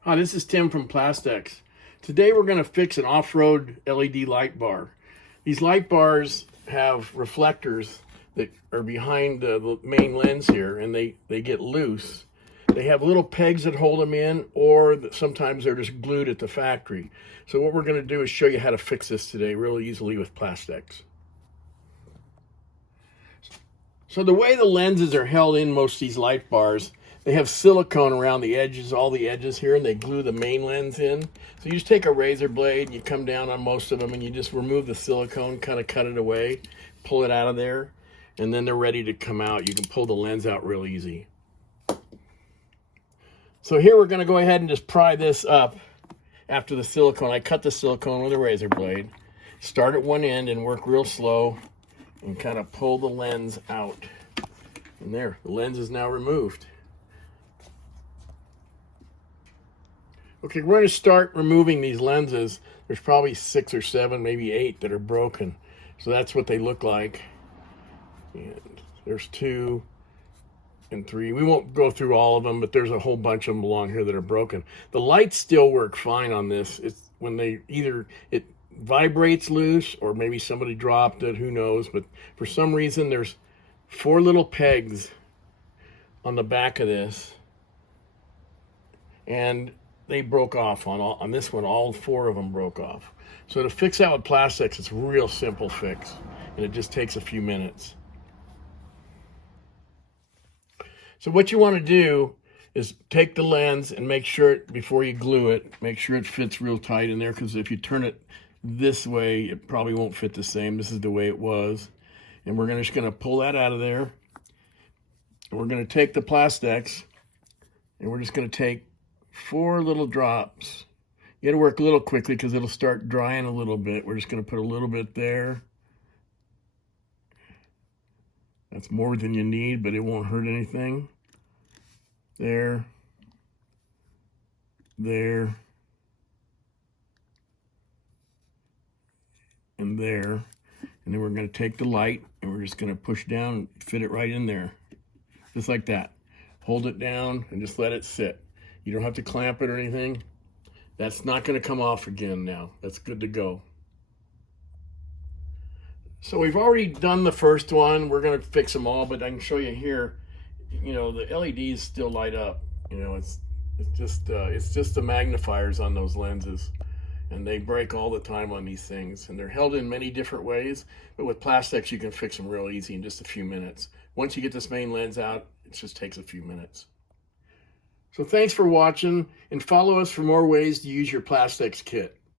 Hi, this is Tim from Plastex. Today we're going to fix an off-road LED light bar. These light bars have reflectors that are behind the main lens here, and they get loose. They have little pegs that hold them in, or sometimes they're just glued at the factory. So what we're going to do is show you how to fix this today really easily with Plastex. So the way the lenses are held in most of these light bars, they have silicone around the edges, all the edges here, and they glue the main lens in. So you just take a razor blade, you come down on most of them, and you just remove the silicone, kind of cut it away, pull it out of there, and then they're ready to come out. You can pull the lens out real easy. So here we're going to go ahead and just pry this up after the silicone. I cut the silicone with a razor blade. Start at one end and work real slow and kind of pull the lens out. And there, the lens is now removed. Okay, we're going to start removing these lenses. There's probably 6 or 7, maybe 8 that are broken. So that's what they look like. And there's 2 and 3. We won't go through all of them, but there's a whole bunch of them along here that are broken. The lights still work fine on this. It's when they it vibrates loose, or maybe somebody dropped it, who knows. But for some reason, there's 4 little pegs on the back of this, and they broke off on this one. All 4 of them broke off. So to fix that with Plastex, it's a real simple fix, and it just takes a few minutes. So what you want to do is take the lens and make sure before you glue it, make sure it fits real tight in there, because if you turn it this way, it probably won't fit the same. This is the way it was. And we're just going to pull that out of there. And we're going to take the Plastex, and we're just going to take 4 little drops. You got to work a little quickly because it'll start drying a little bit. We're just going to put a little bit there. That's more than you need, but it won't hurt anything. There. There. And there. And then we're going to take the light and we're just going to push down and fit it right in there. Just like that. Hold it down and just let it sit. You don't have to clamp it or anything. That's not going to come off again now. That's good to go. So we've already done the first one. We're going to fix them all, but I can show you here. You know, the LEDs still light up. You know, it's just the magnifiers on those lenses, and they break all the time on these things. And they're held in many different ways, but with Plastex you can fix them real easy in just a few minutes. Once you get this main lens out, it just takes a few minutes. So thanks for watching, and follow us for more ways to use your Plastex kit.